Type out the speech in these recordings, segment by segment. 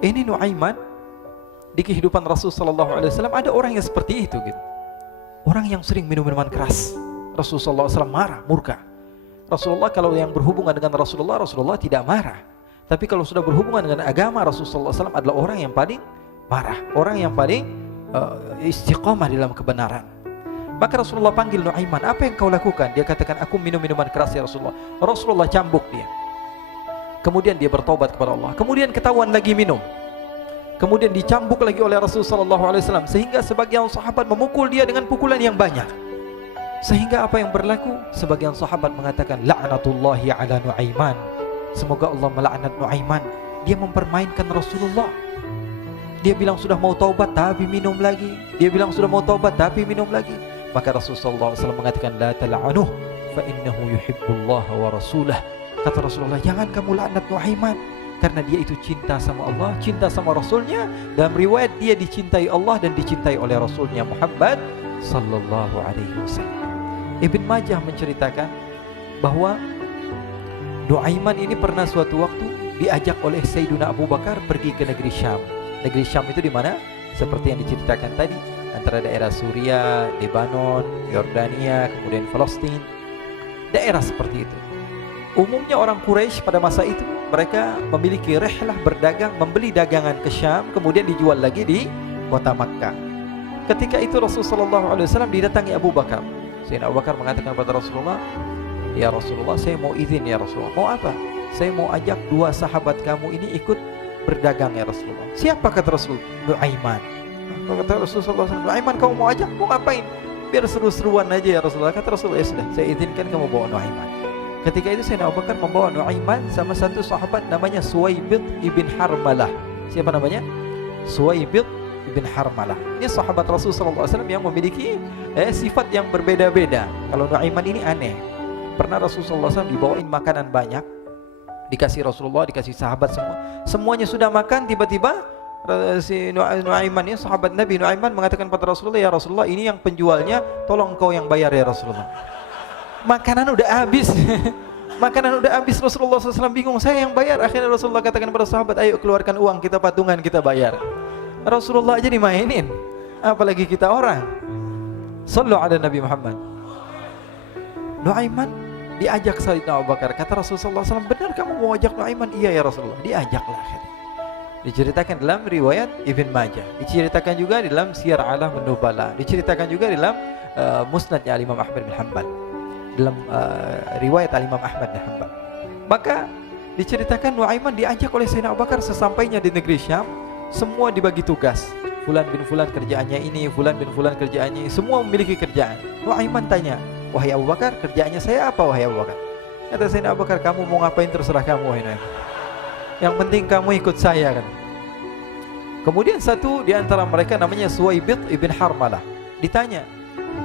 Ini Nuaiman, di kehidupan Rasul sallallahu alaihi wasallam ada orang yang seperti itu gitu. Orang yang sering minum minuman keras. Rasul sallallahu alaihi wasallam marah, murka. Rasulullah kalau yang berhubungan dengan Rasulullah tidak marah. Tapi kalau sudah berhubungan dengan agama, Rasul sallallahu alaihi wasallam adalah orang yang paling marah, orang yang paling istiqamah dalam kebenaran. Maka Rasulullah panggil Nuaiman, apa yang kau lakukan? Dia katakan, aku minum minuman keras ya Rasulullah. Rasulullah cambuk dia. Kemudian dia bertobat kepada Allah. Kemudian ketahuan lagi minum. Kemudian dicambuk lagi oleh Rasulullah SAW, sehingga sebagian sahabat memukul dia dengan pukulan yang banyak. Sehingga apa yang berlaku? Sebagian sahabat mengatakan, la'natullahi ala Nuaiman. Semoga Allah melaknat Nuaiman. Dia mempermainkan Rasulullah. Dia bilang sudah mau taubat tapi minum lagi. Dia bilang sudah mau taubat tapi minum lagi. Maka Rasulullah SAW mengatakan, la tal'anuh fa innahu yuhibbullah wa rasulah. Kata Rasulullah, jangan kamu laknat Nuaiman, karena dia itu cinta sama Allah, cinta sama Rasulnya. Dalam riwayat dia dicintai Allah dan dicintai oleh Rasulnya Muhammad sallallahu alaihi wasallam. Ibn Majah menceritakan bahwa Nuaiman ini pernah suatu waktu diajak oleh Sayyidina Abu Bakar pergi ke negeri Syam. Negeri Syam itu di mana? Seperti yang diceritakan tadi, antara daerah Suriah, Lebanon, Yordania, kemudian Palestina. Daerah seperti itu. Umumnya orang Quraisy pada masa itu mereka memiliki rihlah berdagang, membeli dagangan ke Syam, kemudian dijual lagi di kota Makkah. Ketika itu Rasulullah SAW didatangi Abu Bakar. Sayyidina Abu Bakar mengatakan kepada Rasulullah, ya Rasulullah, saya mau izin ya Rasulullah. Mau apa? Saya mau ajak dua sahabat kamu ini ikut berdagang ya Rasulullah. Siapa kata Rasul? Nuaiman. Kata Rasulullah SAW, Nuaiman kamu mau ajak? Mau ngapain? Biar seru-seruan aja ya Rasulullah. Kata Rasulullah, ya sudah, saya izinkan kamu bawa Nuaiman. Ketika itu Sayyidina Abu Bakar membawa Nuaiman sama satu sahabat namanya Suwaibid ibn Harmalah. Siapa namanya? Suwaibid ibn Harmalah. Ini sahabat Rasulullah SAW yang memiliki sifat yang berbeda-beda. Kalau Nuaiman ini aneh. Pernah Rasulullah SAW dibawain makanan banyak, dikasih Rasulullah, dikasih sahabat semua. Semuanya sudah makan, tiba-tiba si Nuaiman ini, sahabat Nabi Nuaiman mengatakan kepada Rasulullah, ya Rasulullah, ini yang penjualnya, tolong engkau yang bayar ya Rasulullah. Makanan udah habis. Makanan udah habis. Rasulullah SAW bingung, saya yang bayar. Akhirnya Rasulullah katakan kepada sahabat, ayo keluarkan uang, kita patungan, kita bayar. Rasulullah aja dimainin, apalagi kita orang. Sallu ala Nabi Muhammad. Nuaiman diajak Sayyidina Abu Bakar. Kata Rasulullah SAW, benar kamu mau ajak Nuaiman? Iya ya Rasulullah. Diajaklah akhirnya. Diceritakan dalam riwayat Ibn Majah, diceritakan juga dalam Siyar A'lam An-Nubala, diceritakan juga dalam Musnadnya Imam Ahmad bin Hanbal, dalam riwayat Imam Ahmad bin Hanbal. Maka diceritakan Nuaiman diajak oleh Sayyidina Abu Bakar. Sesampainya di negeri Syam, semua dibagi tugas. Fulan bin Fulan kerjaannya ini, Fulan bin Fulan kerjaannya ini, semua memiliki kerjaan. Nuaiman tanya, wahai Abu Bakar, kerjaannya saya apa wahai Abu Bakar? Kata Sayyidina Abu Bakar, kamu mau ngapain terserah kamu wahai Nuaiman. Yang penting kamu ikut saya kan. Kemudian satu di antara mereka namanya Suwaibid ibn Harmalah ditanya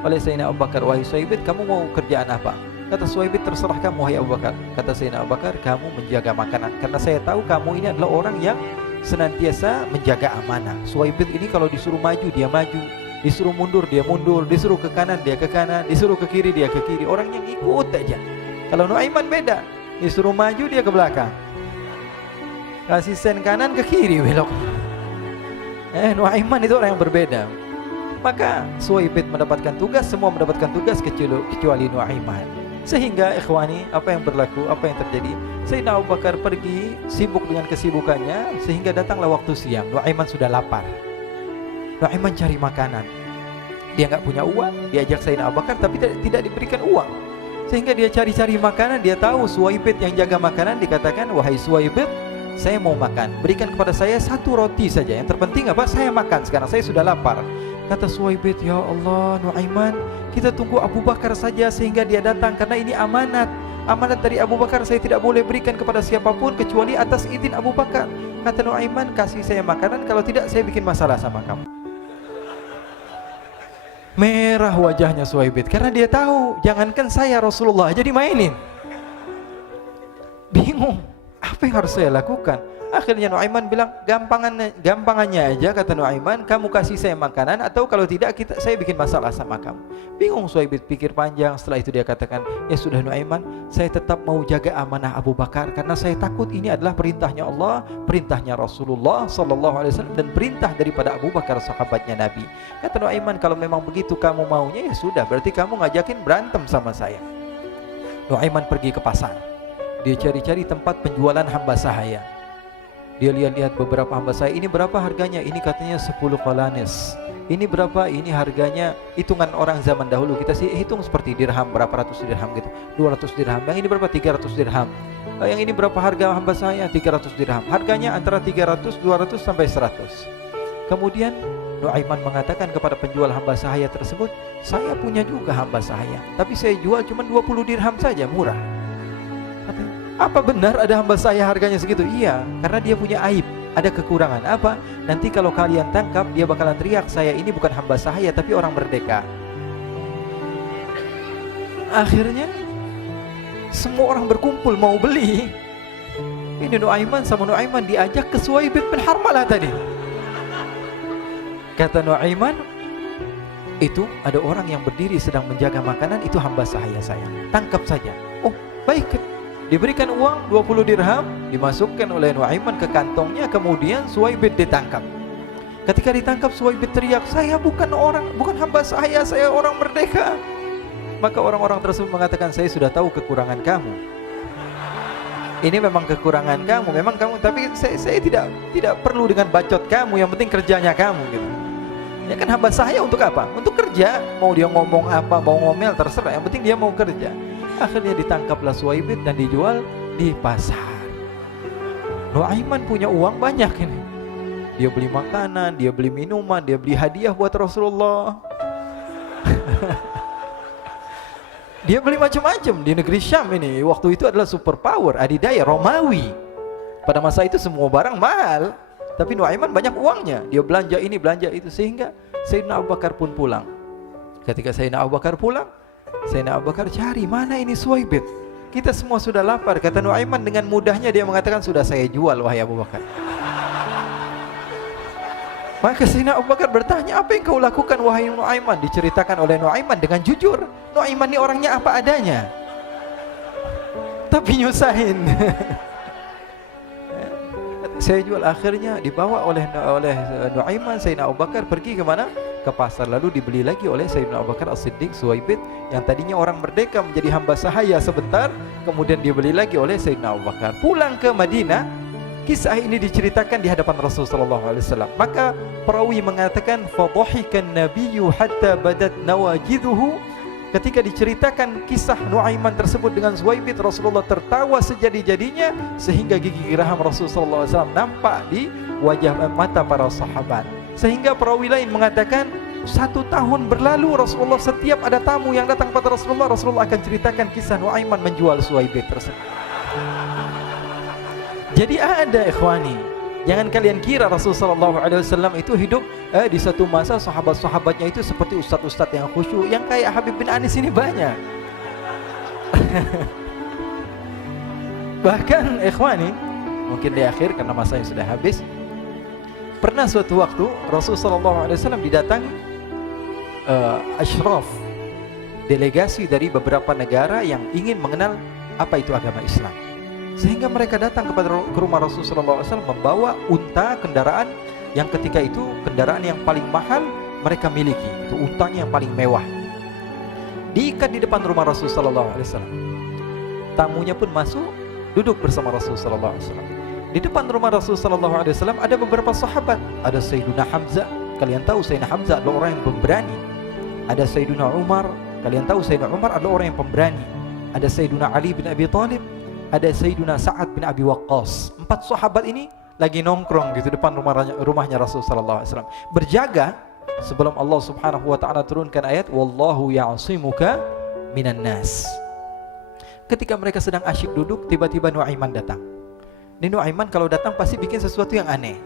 oleh Sayyidina Abu Bakar, wahai Suwaibid, kamu mau kerjaan apa? Kata Suwaibid, terserah kamu wahai Abu Bakar. Kata Sayyidina Abu Bakar, kamu menjaga makanan, karena saya tahu kamu ini adalah orang yang senantiasa menjaga amanah. Suwaibid ini kalau disuruh maju dia maju, disuruh mundur dia mundur, disuruh ke kanan dia ke kanan, disuruh ke kiri dia ke kiri. Orang yang ikut aja. Kalau Nuaiman beda, disuruh maju dia ke belakang, kasih sen kanan ke kiri belok. Nuaiman itu orang yang berbeda. Maka Suwaibid mendapatkan tugas, semua mendapatkan tugas kecuali Nuaiman. Sehingga ikhwani, apa yang berlaku, apa yang terjadi? Sayyidina Abu Bakar pergi sibuk dengan kesibukannya, sehingga datanglah waktu siang. Nuaiman sudah lapar. Nuaiman cari makanan. Dia nggak punya uang, diajak Sayyidina Abu Bakar tapi tidak diberikan uang. Sehingga dia cari-cari makanan. Dia tahu Suwaibid yang jaga makanan, dikatakan, wahai Suwaibid, saya mau makan, berikan kepada saya satu roti saja. Yang terpenting apa? Saya makan sekarang, saya sudah lapar. Kata Suwaibid, ya Allah Nuaiman, kita tunggu Abu Bakar saja sehingga dia datang, karena ini amanat. Amanat dari Abu Bakar, saya tidak boleh berikan kepada siapapun kecuali atas izin Abu Bakar. Kata Nuaiman, kasih saya makanan, kalau tidak saya bikin masalah sama kamu. Merah wajahnya Suwaibid, karena dia tahu, jangankan saya Rasulullah jadi mainin. Bingung, Apa yang harus saya lakukan? Akhirnya Nuaiman bilang, gampangannya aja, kata Nuaiman, kamu kasih saya makanan, atau kalau tidak saya bikin masalah sama kamu. Bingung Suhaib pikir panjang. Setelah itu dia katakan, ya sudah Nuaiman, saya tetap mau jaga amanah Abu Bakar, karena saya takut ini adalah perintahnya Allah, perintahnya Rasulullah SAW, dan perintah daripada Abu Bakar sahabatnya Nabi. Kata Nuaiman, kalau memang begitu kamu maunya, ya sudah, berarti kamu ngajakin berantem sama saya. Nuaiman pergi ke pasar. Dia cari-cari tempat penjualan hamba sahaya. Dia lihat-lihat beberapa hamba sahaya. Ini berapa harganya? Ini katanya 10 qalanis. Ini berapa? Ini harganya hitungan orang zaman dahulu. Kita sih hitung seperti dirham, berapa ratus dirham gitu. 200 dirham. Yang ini berapa? 300 dirham. Yang ini berapa harga hamba sahaya? 300 dirham. Harganya antara 300, 200 sampai 100. Kemudian Nuaiman mengatakan kepada penjual hamba sahaya tersebut, saya punya juga hamba sahaya, tapi saya jual cuma 20 dirham saja, murah. Katanya, apa benar ada hamba saya harganya segitu? Iya, karena dia punya aib, ada kekurangan. Apa? Nanti kalau kalian tangkap, dia bakalan teriak, saya ini bukan hamba sahaya tapi orang merdeka. Akhirnya semua orang berkumpul mau beli. Ini Nuaiman sama Nuaiman diajak ke Suhaib bin Harmalah tadi. Kata Nuaiman, itu ada orang yang berdiri sedang menjaga makanan, itu hamba sahaya saya, tangkap saja. Oh baik. Diberikan uang 20 dirham, dimasukkan oleh Nuaiman ke kantongnya, kemudian Suhaib ditangkap. Ketika ditangkap, Suhaib teriak, saya bukan hamba saya orang merdeka. Maka orang-orang tersebut mengatakan, saya sudah tahu kekurangan kamu. Ini memang kekurangan kamu, memang kamu, tapi saya tidak perlu dengan bacot kamu, yang penting kerjanya kamu gitu. Ya kan hamba saya untuk apa? Untuk kerja. Mau dia ngomong apa, mau ngomel terserah, yang penting dia mau kerja. Akhirnya ditangkaplah Suhaib dan dijual di pasar. Nuaiman punya uang banyak ini. Dia beli makanan, dia beli minuman, dia beli hadiah buat Rasulullah. Dia beli macam-macam di negeri Syam ini. Waktu itu adalah superpower, adidaya Romawi. Pada masa itu semua barang mahal. Tapi Nuaiman banyak uangnya. Dia belanja ini, belanja itu. Sehingga Sayyidina Abu Bakar pun pulang. Ketika Sayyidina Abu Bakar pulang, Sayyidina Abu Bakar cari, mana ini Suhaib? Kita semua sudah lapar. Kata Nuaiman dengan mudahnya dia mengatakan, sudah saya jual wahai Abu Bakar. Maka Sayyidina Abu Bakar bertanya, apa yang kau lakukan wahai Nuaiman? Diceritakan oleh Nuaiman dengan jujur. Nuaiman ini orangnya apa adanya, tapi nyusahin. Saya jual. Akhirnya dibawa oleh Nuaiman, Sayyidina Abu Bakar pergi ke mana? Ke pasar. Lalu dibeli lagi oleh Sayyidina Abu Bakar As-Siddiq Suhaib yang tadinya orang merdeka menjadi hamba sahaya sebentar, kemudian dibeli lagi oleh Sayyidina Abu Bakar. Pulang ke Madinah, kisah ini diceritakan di hadapan Rasulullah SAW. Maka perawi mengatakan, fadhahikan nabiyyu hatta badat nawajiduhu. Ketika diceritakan kisah Nuaiman tersebut dengan Suhaib, Rasulullah tertawa sejadi-jadinya sehingga gigi geraham Rasulullah SAW nampak di wajah mata para sahabat. Sehingga perawi lain mengatakan 1 tahun berlalu Rasulullah, setiap ada tamu yang datang pada Rasulullah akan ceritakan kisah Nuaiman menjual Suhaib tersebut. Jadi ada ikhwani, jangan kalian kira Rasulullah SAW itu hidup di satu masa sahabat-sahabatnya itu seperti ustadz-ustadz yang khusyuk, yang kayak Habib bin Anis ini banyak. Bahkan ikhwani, mungkin di akhir karena masanya sudah habis, pernah suatu waktu Rasulullah SAW didatangi asyraf, delegasi dari beberapa negara yang ingin mengenal apa itu agama Islam. Sehingga mereka datang ke rumah Rasulullah SAW membawa unta, kendaraan yang ketika itu kendaraan yang paling mahal mereka miliki. Itu untanya yang paling mewah. Diikat di depan rumah Rasulullah SAW. Tamunya pun masuk, duduk bersama Rasulullah SAW. Di depan rumah Rasulullah SAW ada beberapa sahabat. Ada Sayyiduna Hamzah. Kalian tahu Sayyidina Hamzah adalah orang yang pemberani. Ada Sayyiduna Umar. Kalian tahu Sayyidina Umar adalah orang yang pemberani. Ada Sayyiduna Ali bin Abi Thalib. Ada Sayyiduna Sa'ad bin Abi Waqqas. 4 sahabat ini lagi nongkrong gitu depan rumahnya Rasulullah SAW, berjaga sebelum Allah Subhanahu wa taala turunkan ayat wallahu ya'simuka minan nas. Ketika mereka sedang asyik duduk, tiba-tiba Nuaiman datang. Ini Nuaiman kalau datang pasti bikin sesuatu yang aneh.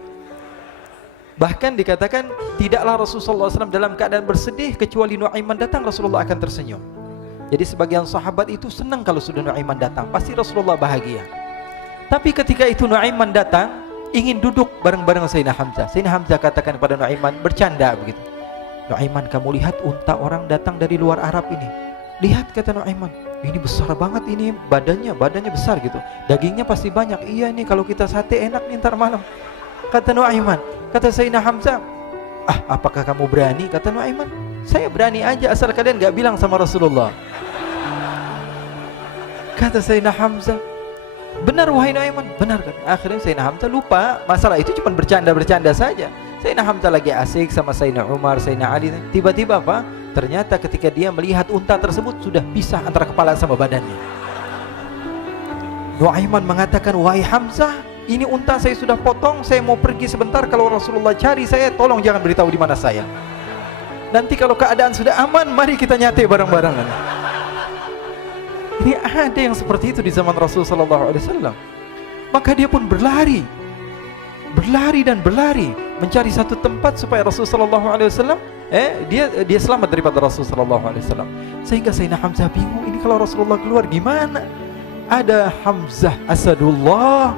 Bahkan dikatakan tidaklah Rasulullah SAW dalam keadaan bersedih, kecuali Nuaiman datang Rasulullah akan tersenyum. Jadi sebagian sahabat itu senang kalau sudah Nuaiman datang, pasti Rasulullah bahagia. Tapi ketika itu Nuaiman datang ingin duduk bareng-bareng Sayyidina Hamzah. Sayyidina Hamzah katakan kepada Nuaiman, bercanda begitu, Nuaiman, kamu lihat unta orang datang dari luar Arab ini. Lihat, kata Nuaiman, ini besar banget, ini badannya besar gitu, dagingnya pasti banyak. Iya, ini kalau kita sate enak nih ntar malam, kata Nuaiman. Kata Sayyidina Hamzah, apakah kamu berani? Kata Nuaiman, saya berani aja asal kalian gak bilang sama Rasulullah. Kata Sayyidina Hamzah, benar wahai Nuaiman, benar kan? Akhirnya Sayyidina Hamzah lupa masalah itu, cuma bercanda-bercanda saja. Sayyidina Hamzah lagi asik sama Sayyidina Umar, Sayyidina Ali. Tiba-tiba apa? Ternyata ketika dia melihat unta tersebut sudah pisah antara kepala sama badannya. Nuaiman mengatakan, wahai Hamzah, ini unta saya sudah potong, saya mau pergi sebentar. Kalau Rasulullah cari saya, tolong jangan beritahu di mana saya. Nanti kalau keadaan sudah aman, mari kita nyate bareng-barengan. Ini ada yang seperti itu di zaman Rasulullah SAW. Maka dia pun berlari dan berlari mencari satu tempat supaya Rasulullah SAW dia selamat daripada Rasulullah SAW. Sehingga Sayyidina Hamzah bingung, ini kalau Rasulullah keluar gimana? Ada Hamzah Asadullah,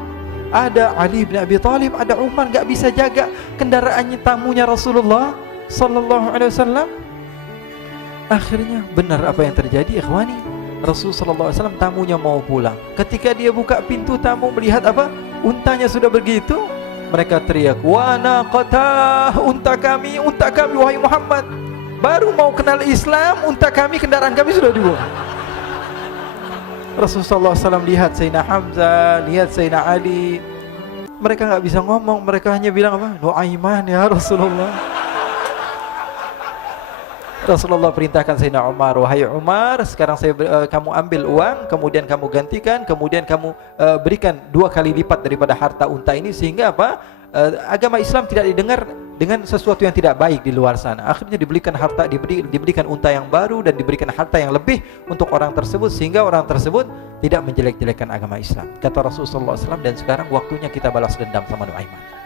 ada Ali bin Abi Thalib, ada Umar, gak bisa jaga kendaraannya, tamunya Rasulullah SAW. Akhirnya benar apa yang terjadi, ikhwani. Rasulullah SAW tamunya mau pulang. Ketika dia buka pintu tamu melihat apa? Untanya sudah begitu. Mereka teriak, wa naqata, unta kami wahai Muhammad. Baru mau kenal Islam, unta kami, kendaraan kami sudah dibuang. Rasulullah SAW lihat Sayyidina Hamzah, lihat Sayyidina Ali. Mereka gak bisa ngomong, mereka hanya bilang apa? Nuaiman ya Rasulullah. Rasulullah perintahkan Sayyidina Umar, wahai Umar, sekarang kamu ambil uang, kemudian kamu gantikan, kemudian kamu berikan 2 kali lipat daripada harta unta ini, sehingga apa? Agama Islam tidak didengar dengan sesuatu yang tidak baik di luar sana. Akhirnya diberikan harta, diberikan unta yang baru dan diberikan harta yang lebih untuk orang tersebut, sehingga orang tersebut tidak menjelek-jelekan agama Islam. Kata Rasulullah SAW, dan sekarang waktunya kita balas dendam sama Nuaiman.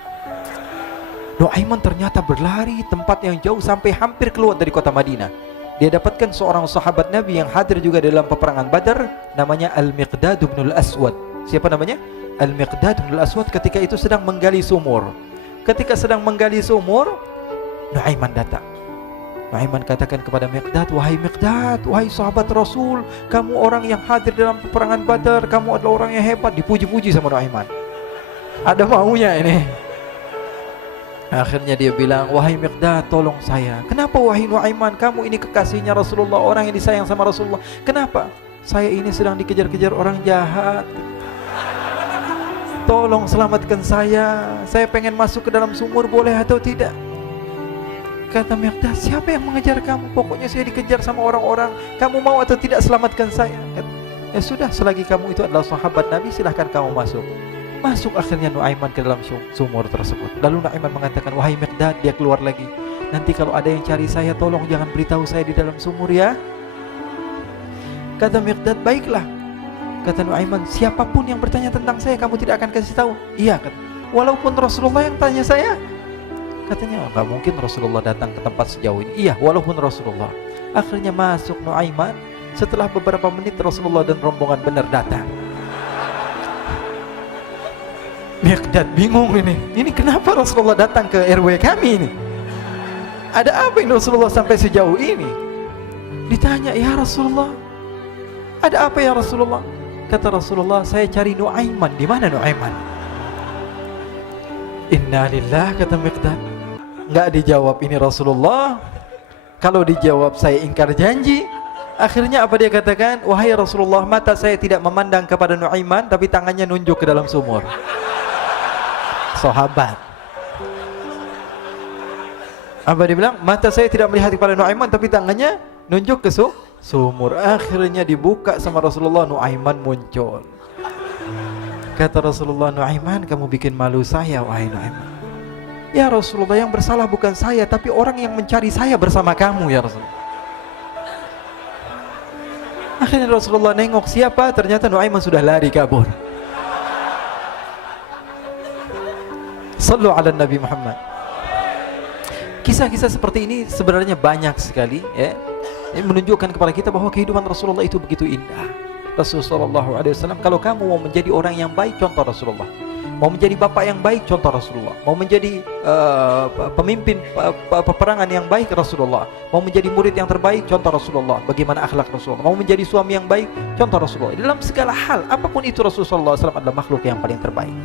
Nuaiman ternyata berlari tempat yang jauh sampai hampir keluar dari kota Madinah. Dia dapatkan seorang sahabat Nabi yang hadir juga dalam peperangan Badar, namanya Al-Miqdad bin Al-Aswad. Siapa namanya? Al-Miqdad bin Al-Aswad ketika itu sedang menggali sumur. Ketika sedang menggali sumur, Nuaiman datang. Nuaiman katakan kepada Miqdad, wahai Miqdad, wahai sahabat Rasul, kamu orang yang hadir dalam peperangan Badar, kamu adalah orang yang hebat. Dipuji-puji sama Nuaiman. Ada maunya ini. Akhirnya dia bilang, wahai Miqdad, tolong saya. Kenapa wahai Nuaiman? Kamu ini kekasihnya Rasulullah, orang yang disayang sama Rasulullah. Kenapa? Saya ini sedang dikejar-kejar orang jahat. Tolong selamatkan saya. Saya pengen masuk ke dalam sumur, boleh atau tidak? Kata Miqdad, siapa yang mengejar kamu? Pokoknya saya dikejar sama orang-orang. Kamu mau atau tidak selamatkan saya? Ya sudah, selagi kamu itu adalah sahabat Nabi, silahkan kamu masuk. Masuk akhirnya Nuaiman ke dalam sumur tersebut. Lalu Nuaiman mengatakan, wahai Miqdad, dia keluar lagi. Nanti kalau ada yang cari saya, tolong jangan beritahu saya di dalam sumur ya. Kata Miqdad, baiklah. Kata Nuaiman, siapapun yang bertanya tentang saya, kamu tidak akan kasih tahu. Iya, kata. Walaupun Rasulullah yang tanya saya. Katanya, enggak mungkin Rasulullah datang ke tempat sejauh ini. Iya, walaupun Rasulullah. Akhirnya masuk Nuaiman. Setelah beberapa menit Rasulullah dan rombongan benar datang. Miqdad bingung ini. Ini kenapa Rasulullah datang ke RW kami ini? Ada apa ini Rasulullah sampai sejauh ini? Ditanya, ya Rasulullah, ada apa ya Rasulullah? Kata Rasulullah, saya cari Nuaiman. Di mana Nuaiman? Inna lillah, kata Miqdad. Enggak dijawab ini Rasulullah. Kalau dijawab saya ingkar janji. Akhirnya apa dia katakan? Wahai Rasulullah, mata saya tidak memandang kepada Nuaiman, tapi tangannya nunjuk ke dalam sumur. Sahabat. Apa dia bilang? Mata saya tidak melihat kepada Nuaiman, tapi tangannya nunjuk ke sumur. Akhirnya dibuka sama Rasulullah, Nuaiman muncul. Kata Rasulullah, Nuaiman, kamu bikin malu saya, wahai Nuaiman. Ya Rasulullah, yang bersalah bukan saya, tapi orang yang mencari saya bersama kamu ya Rasulullah. Akhirnya Rasulullah nengok siapa, ternyata Nuaiman sudah lari kabur. Sallu ala Nabi Muhammad. Kisah-kisah seperti ini sebenarnya banyak sekali ya. Ini menunjukkan kepada kita bahwa kehidupan Rasulullah itu begitu indah. Rasulullah SAW, kalau kamu mau menjadi orang yang baik, contoh Rasulullah. Mau menjadi bapak yang baik, contoh Rasulullah. Mau menjadi pemimpin peperangan yang baik, Rasulullah. Mau menjadi murid yang terbaik, contoh Rasulullah. Bagaimana akhlak Rasulullah. Mau menjadi suami yang baik, contoh Rasulullah. Dalam segala hal, apapun itu, Rasulullah SAW adalah makhluk yang paling terbaik.